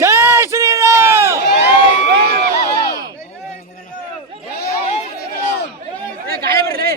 ಜೈ ಶ್ರೀರಾಮ್. ಗಾಳಿ ಬಿಡ್ರಿ.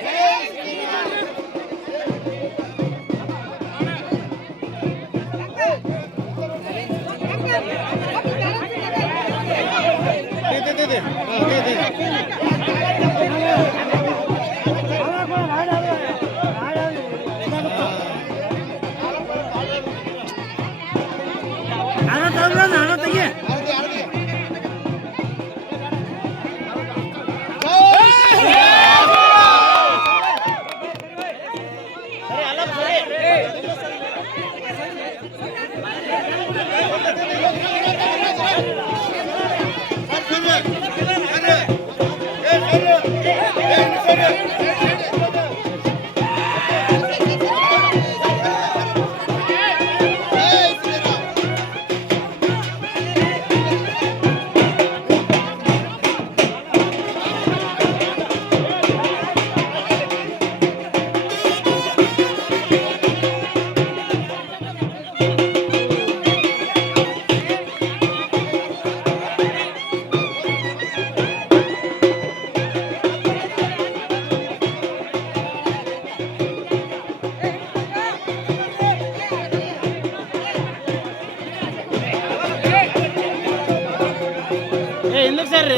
ఎందుకు సార్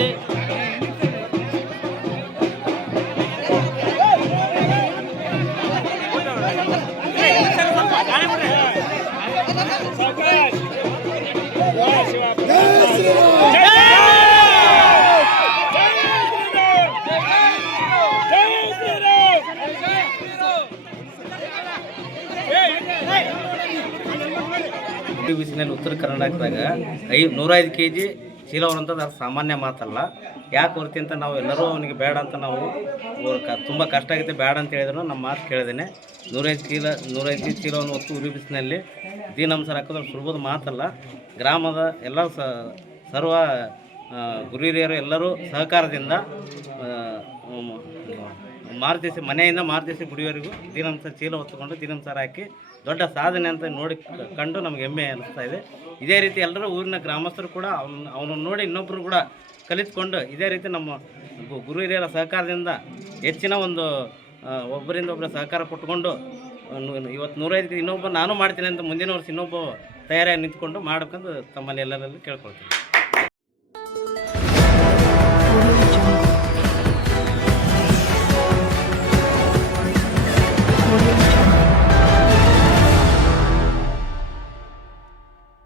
ಬಿಸಿನಲ್ಲಿ ಉತ್ತರ ಕರ್ನಾಟಕದಾಗ 105 kg ಚೀಲವರಂಥದ್ದು ಅದು ಸಾಮಾನ್ಯ ಮಾತಲ್ಲ. ಯಾಕೆ ಹೊರ್ತಿ ಅಂತ ನಾವು ಎಲ್ಲರೂ ಅವನಿಗೆ ಬೇಡ ಅಂತ ನಾವು ತುಂಬ ಕಷ್ಟ ಆಗುತ್ತೆ ಬೇಡ ಅಂತ ಹೇಳಿದ್ರು ನಮ್ಮ ಮಾತು ಕೇಳಿದ್ದೇನೆ. 105 kg ಚೀಲವನ್ನು ಹೊತ್ತು ಉರಿ ಬಿಸಿನಲ್ಲಿ ದೀನಂಸರ ಹಾಕೋದು ಸುಲಭದ ಮಾತಲ್ಲ. ಗ್ರಾಮದ ಎಲ್ಲ ಸರ್ವ ಗುರು ಹಿರಿಯರು ಎಲ್ಲರೂ ಸಹಕಾರದಿಂದ ಮಾರುತಿಸಿ ಮನೆಯಿಂದ ಮಾರುತಿಸಿ ಗುಡಿಯವರೆಗೂ ದೀನಂಸ ಚೀಲ ಹೊತ್ತುಕೊಂಡು ದೀನಂಸರ ಹಾಕಿ ದೊಡ್ಡ ಸಾಧನೆ ಅಂತ ನೋಡಿ ಕಂಡು ನಮಗೆ ಹೆಮ್ಮೆ ಅನ್ನಿಸ್ತಾ ಇದೆ. ಇದೇ ರೀತಿ ಎಲ್ಲರೂ ಊರಿನ ಗ್ರಾಮಸ್ಥರು ಕೂಡ ಅವನನ್ನು ನೋಡಿ ಇನ್ನೊಬ್ಬರು ಕೂಡ ಕಲಿತ್ಕೊಂಡು ಇದೇ ರೀತಿ ನಮ್ಮ ಗುರು ಹಿರಿಯರ ಸಹಕಾರದಿಂದ ಹೆಚ್ಚಿನ ಒಂದು ಒಬ್ಬರಿಂದ ಒಬ್ಬರ ಸಹಕಾರ ಕೊಟ್ಕೊಂಡು ಇವತ್ತು 105 ಇನ್ನೊಬ್ಬ ನಾನು ಮಾಡ್ತೀನಿ ಅಂತ ಮುಂದಿನ ವರ್ಷ ಇನ್ನೊಬ್ಬ ತಯಾರಾಗಿ ನಿಂತ್ಕೊಂಡು ಮಾಡಬೇಕಂತ ತಮ್ಮಲ್ಲಿ ಎಲ್ಲರಲ್ಲಿ ಕೇಳ್ಕೊಳ್ತೀನಿ.